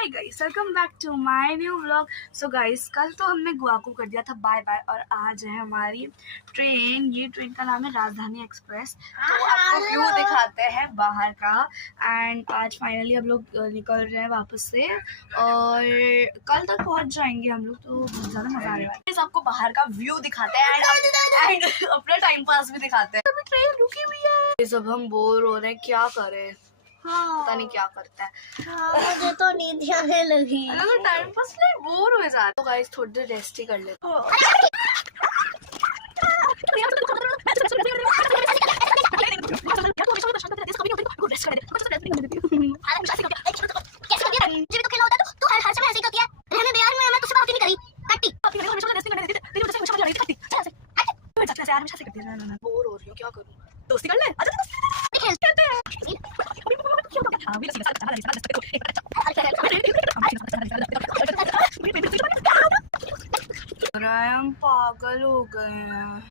Hi guys, welcome back to my new vlog. So guys, कल तो हमने गोवा को कर दिया था बाय बाय और आज है हमारी ट्रेन। ये ट्रेन का नाम है राजधानी एक्सप्रेस। तो आपको व्यू दिखाते हैं बाहर का। एंड आज फाइनली हम लोग निकल रहे हैं वापस से और कल तक पहुंच जाएंगे हम लोग। तो बहुत ज़्यादा मजा आने वाला है। आपको बाहर का व्यू दिखाते हैं एंड अपना टाइम पास भी दिखाते हैं। अभी ट्रेन रुकी हुई है। सब हम बोर हो रहे हैं, क्या करें। पता नहीं क्या करता है। मुझे तो नींद आने लगी। तो टाइम पास में बोर हो जाता है। तो गाइस थोड़ी देर रेस्ट ही कर लेते हैं। बोर हो रही हूँ, क्या करूँ। दोस्ती कर ले। खेलते हैं। हम पागल हो गए हैं।